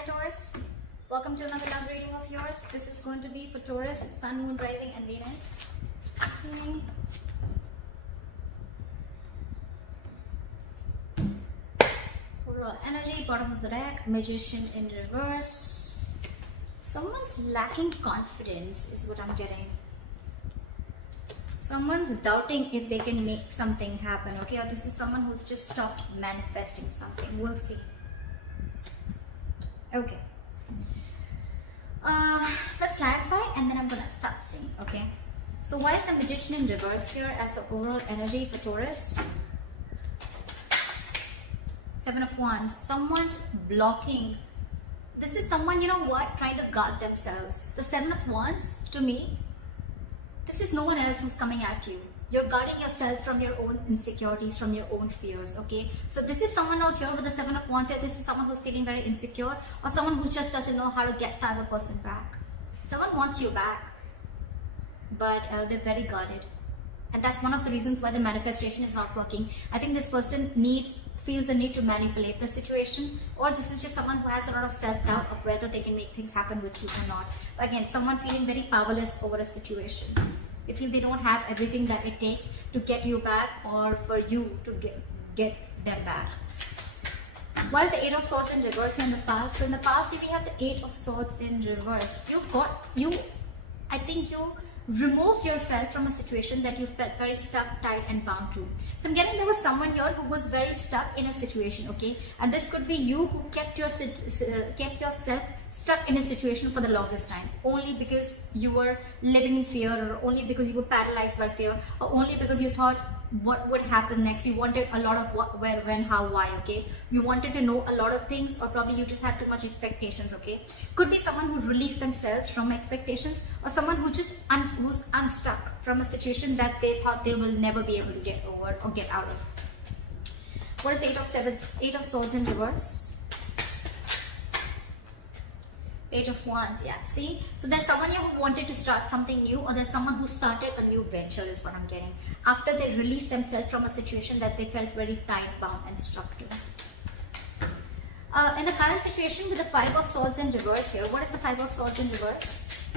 Hi Taurus, welcome to another love reading of yours. This is going to be for Taurus, Sun, Moon, Rising and Venus. Okay. Overall energy, bottom of the deck, Magician in reverse. Someone's lacking confidence is what I'm getting. Someone's doubting if they can make something happen, okay? Or this is someone who's just stopped manifesting something. We'll see. Okay. Let's clarify and then I'm gonna start seeing, okay? So why is the Magician in reverse here as the overall energy for Taurus? Seven of Wands. Someone's blocking. This is someone, you know what, trying to guard themselves. The Seven of Wands, to me, this is no one else who's coming at you. You're guarding yourself from your own insecurities, from your own fears, okay? So this is someone out here with the Seven of Wands here. This is someone who's feeling very insecure or someone who just doesn't know how to get the other person back. Someone wants you back, but they're very guarded. And that's one of the reasons why the manifestation is not working. I think this person feels the need to manipulate the situation, or this is just someone who has a lot of self-doubt of whether they can make things happen with you or not. But again, someone feeling very powerless over a situation. They feel they don't have everything that it takes to get you back or for you to get them back. Why is the Eight of Swords in reverse here in the past? So in the past, we have the Eight of Swords in reverse. I think you remove yourself from a situation that you felt very stuck, tied and bound to. So I'm getting there was someone here who was very stuck in a situation, okay? And this could be you who kept yourself stuck in a situation for the longest time, only because you were living in fear, or only because you were paralyzed by fear, or only because you thought what would happen next. You wanted a lot of what, where, when, how, why, okay? You wanted to know a lot of things, or probably you just had too much expectations, okay? Could be someone who released themselves from expectations, or someone who just who's unstuck from a situation that they thought they will never be able to get over or get out of. What is the Eight of Swords in reverse? Page of Wands, yeah, see? So there's someone here who wanted to start something new, or there's someone who started a new venture is what I'm getting. After they released themselves from a situation that they felt very tied, bound and stuck to. In the current situation with the Five of Swords in reverse here, what is the Five of Swords in reverse?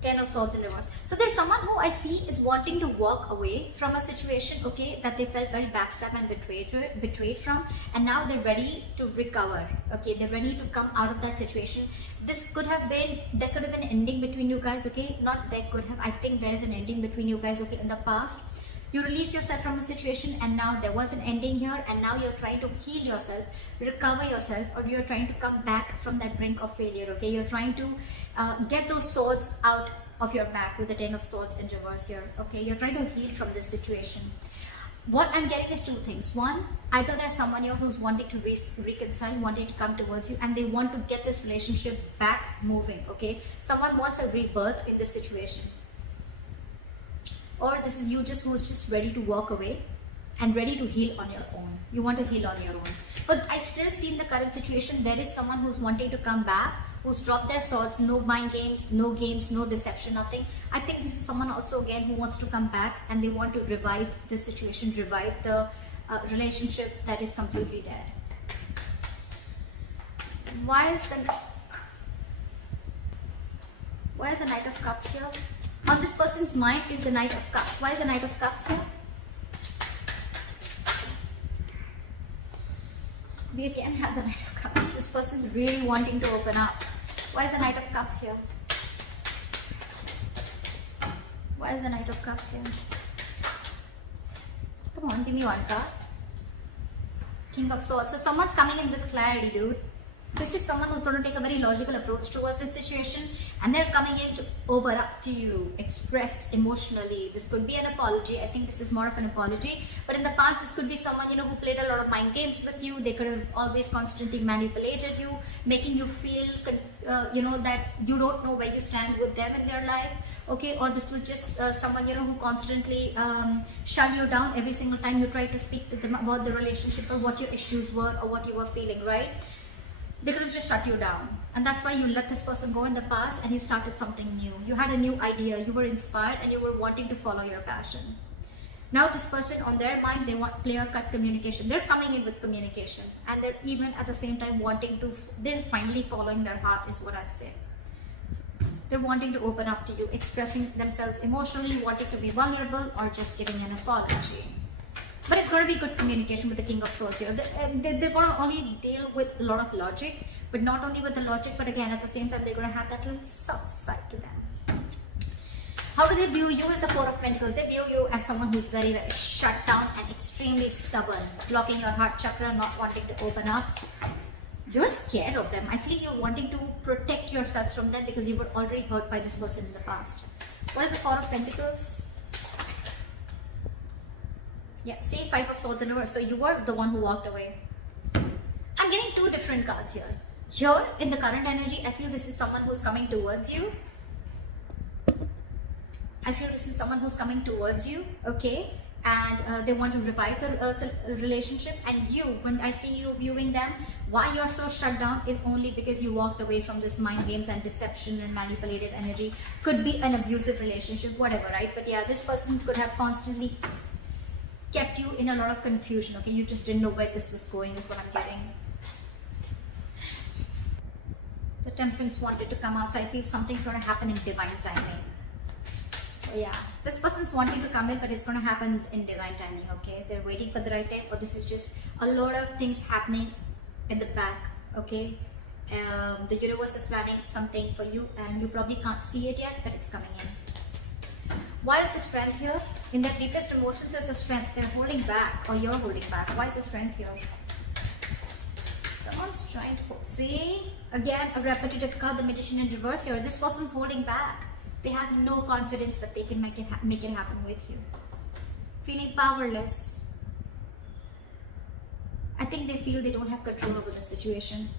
Ten of Swords in reverse. So there's someone who I see is wanting to walk away from a situation, okay, that they felt very backstabbed and betrayed from, and now they're ready to recover, okay, they're ready to come out of that situation. There could have been an ending between you guys, okay, I think there is an ending between you guys, okay, in the past. You released yourself from a situation and now there was an ending here, and now you're trying to heal yourself, recover yourself, or you're trying to come back from that brink of failure, okay? You're trying to get those swords out of your back with the Ten of Swords in reverse here, okay? You're trying to heal from this situation. What I'm getting is two things. One, either there's someone here who's wanting to reconcile, wanting to come towards you, and they want to get this relationship back moving, okay? Someone wants a rebirth in this situation. Or this is you who's just ready to walk away and ready to heal on your own. You want to heal on your own. But I still see in the current situation, there is someone who's wanting to come back, who's dropped their swords, no mind games, no deception, nothing. I think this is someone also again who wants to come back and they want to revive the situation, revive the relationship that is completely dead. Why is the Knight of Cups here? On this person's mind is the Knight of Cups. Why is the Knight of Cups here? We again have the Knight of Cups. This person is really wanting to open up. Why is the Knight of Cups here? Why is the Knight of Cups here? Come on, give me one card. King of Swords. So someone's coming in with clarity, dude. This is someone who's going to take a very logical approach towards this situation, and they're coming in to open up to you, express emotionally. This could be an apology. I think this is more of an apology. But in the past, this could be someone, you know, who played a lot of mind games with you. They could have always constantly manipulated you, making you feel, you know, that you don't know where you stand with them in their life. Okay, or this was just someone, you know, who constantly shut you down every single time you try to speak to them about the relationship or what your issues were or what you were feeling, right? They could have just shut you down, and that's why you let this person go in the past and you started something new. You had a new idea, you were inspired and you were wanting to follow your passion. Now this person, on their mind, they want clear-cut communication. They're coming in with communication, and they're even at the same time wanting to, they're finally following their heart is what I'd say. They're wanting to open up to you, expressing themselves emotionally, wanting to be vulnerable, or just giving an apology. But it's going to be good communication with the King of Swords here. They're going to only deal with a lot of logic, but not only with the logic, but again, at the same time, they're going to have that little soft side to them. How do they view you as the Four of Pentacles? They view you as someone who's very, very shut down and extremely stubborn, blocking your heart chakra, not wanting to open up. You're scared of them. I feel you're wanting to protect yourselves from them because you were already hurt by this person in the past. What is the Four of Pentacles? Yeah, see, Five of Swords in reverse. So you were the one who walked away. I'm getting two different cards here. Here, in the current energy, I feel this is someone who's coming towards you. I feel this is someone who's coming towards you, okay? And they want to revive the relationship. And you, when I see you viewing them, why you're so shut down is only because you walked away from this mind games and deception and manipulative energy. Could be an abusive relationship, whatever, right? But yeah, this person could have constantly kept you in a lot of confusion, okay? You just didn't know where this was going, is what I'm getting. The Temperance wanted to come out, so I feel something's going to happen in divine timing. So yeah, this person's wanting to come in, but it's going to happen in divine timing, okay? They're waiting for the right time, or this is just a lot of things happening in the back, okay? The universe is planning something for you, and you probably can't see it yet, but it's coming in. Why is the strength here? In their deepest emotions, there's a strength. They're holding back, or you're holding back. Why is the strength here? Someone's trying to hold. See? Again, a repetitive card, the Magician in reverse here. This person's holding back. They have no confidence that they can make it happen with you. Feeling powerless. I think they feel they don't have control over the situation.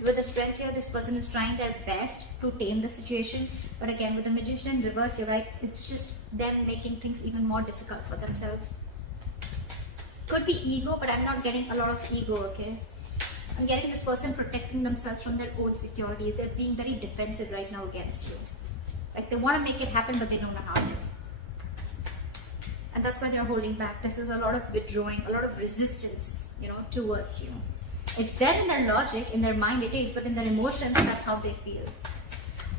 With the strength here, this person is trying their best to tame the situation. But again, with the Magician in reverse, you're right. It's just them making things even more difficult for themselves. Could be ego, but I'm not getting a lot of ego, okay? I'm getting this person protecting themselves from their own securities. They're being very defensive right now against you. Like they want to make it happen, but they don't know how to. And that's why they're holding back. This is a lot of withdrawing, a lot of resistance, you know, towards you. It's there in their logic, in their mind it is, but in their emotions, that's how they feel.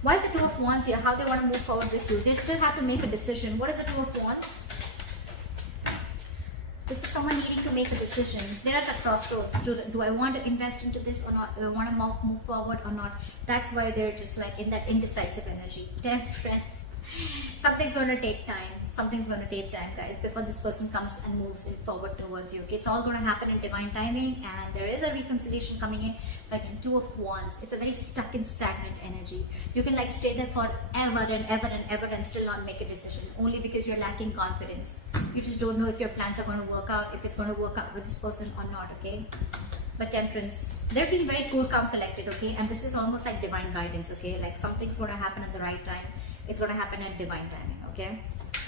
Why is the Two of Wands here? How they want to move forward with you? They still have to make a decision. What is the Two of Wands? This is someone needing to make a decision. They're at a crossroads. Do I want to invest into this or not? Do I want to move forward or not? That's why they're just like in that indecisive energy. Temperance. Something's going to take time. Something's going to take time, guys, before this person comes and moves it forward towards you. Okay? It's all going to happen in divine timing, and there is a reconciliation coming in. But in Two of Wands, it's a very stuck and stagnant energy. You can like stay there forever and ever and ever and still not make a decision, only because you're lacking confidence. You just don't know if your plans are going to work out, if it's going to work out with this person or not, okay? But Temperance, they're being very cool, calm, collected, okay? And this is almost like divine guidance, okay? Like something's going to happen at the right time. It's going to happen at divine timing, okay?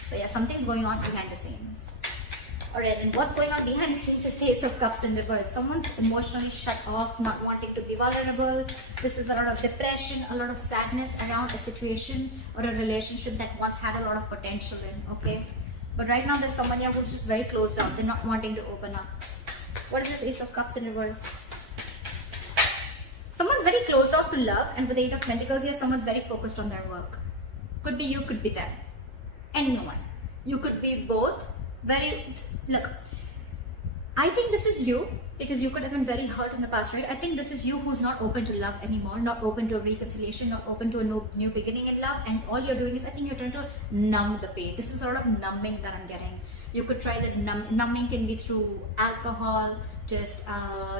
So yeah, something's going on behind the scenes. Alright, and what's going on behind the scenes is the Ace of Cups in reverse. Someone's emotionally shut off, not wanting to be vulnerable. This is a lot of depression, a lot of sadness around a situation or a relationship that once had a lot of potential in, okay? But right now there's someone here who's just very closed off. They're not wanting to open up. What is this Ace of Cups in reverse? Someone's very closed off to love, and with the Eight of Pentacles here, someone's very focused on their work. Could be you, could be them. Anyone. You could be both. Look, I think this is you, because you could have been very hurt in the past, right? I think this is you who's not open to love anymore, not open to a reconciliation, not open to a new beginning in love, and all you're doing is, I think you're trying to numb the pain. This is a lot of numbing that I'm getting. You could try that. Numbing can be through alcohol, just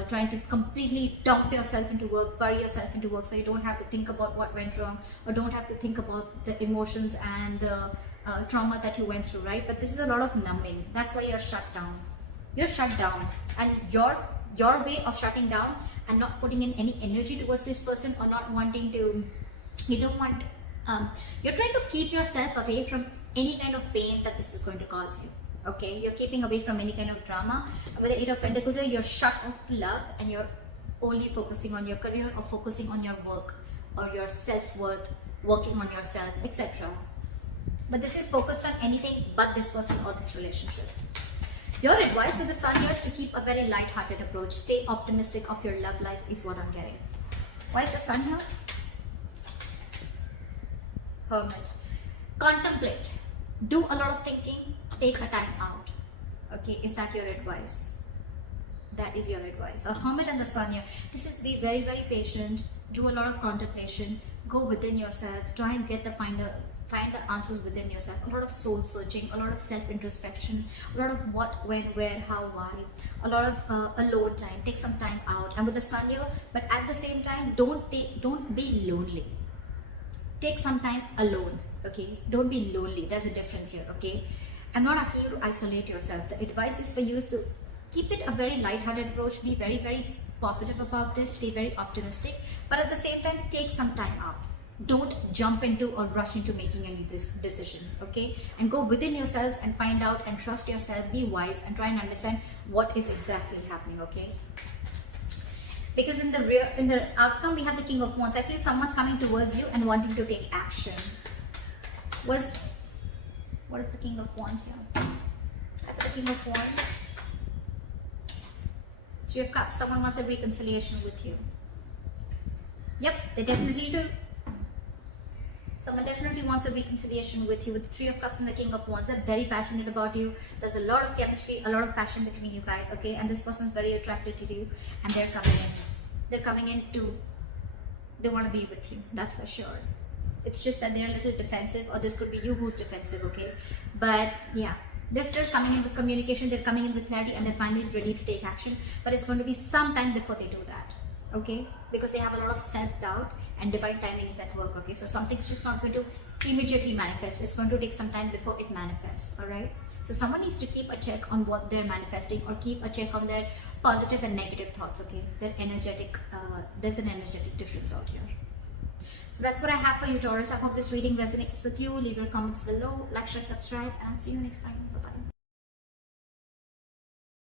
trying to completely dump yourself into work, bury yourself into work, so you don't have to think about what went wrong, or don't have to think about the emotions and the trauma that you went through, right? But this is a lot of numbing. That's why you're shut down. You're shut down, and your way of shutting down and not putting in any energy towards this person, or not wanting to, you're trying to keep yourself away from any kind of pain that this is going to cause you. Okay, you're keeping away from any kind of drama. With the Eight of Pentacles here, you're shut off to love, and you're only focusing on your career, or focusing on your work, or your self-worth, working on yourself, etc. but this is focused on anything but this person or this relationship. Your advice with the Sun here is to keep a very light-hearted approach. Stay optimistic of your love life is what I'm getting. Why is the Sun here? Hermit. Contemplate. Do a lot of thinking. Take a time out. Okay, is that your advice? That is your advice. The Hermit and the Sun here. This is be very, very patient. Do a lot of contemplation. Go within yourself. Try and find the answers within yourself. A lot of soul searching, a lot of self introspection, a lot of what, when, where, how, why, a lot of alone time. Take some time out. And with the Sun here, but at the same time, don't be lonely. Take some time alone. Okay, don't be lonely. There's a difference here. Okay, I'm not asking you to isolate yourself. The advice is for you is to keep it a very light-hearted approach. Be very, very positive about this. Stay very optimistic, but at the same time, take some time out. Don't jump into or rush into making any decision, okay? And go within yourselves and find out and trust yourself, be wise and try and understand what is exactly happening, okay? Because in the outcome, we have the King of Wands. I feel someone's coming towards you and wanting to take action. What is the King of Wands here? After the King of Wands, Three of Cups. Someone wants a reconciliation with you. Yep, they definitely do. Someone definitely wants a reconciliation with you. With the Three of Cups and the King of Wands, they're very passionate about you. There's a lot of chemistry, a lot of passion between you guys, okay? And this person's very attracted to you, and they're coming in. They're coming in to, they want to be with you, that's for sure. It's just that they're a little defensive, or this could be you who's defensive, okay? But yeah, they're still coming in with communication, they're coming in with clarity, and they're finally ready to take action. But it's going to be some time before they do that, okay? Because they have a lot of self-doubt, and divine timing is that work, okay? So something's just not going to immediately manifest. It's going to take some time before it manifests, all right? So someone needs to keep a check on what they're manifesting, or keep a check on their positive and negative thoughts, okay? Their energetic, there's an energetic difference out here. So that's what I have for you, Taurus. I hope this reading resonates with you. Leave your comments below, like, share, subscribe, and I'll see you next time. Bye-bye.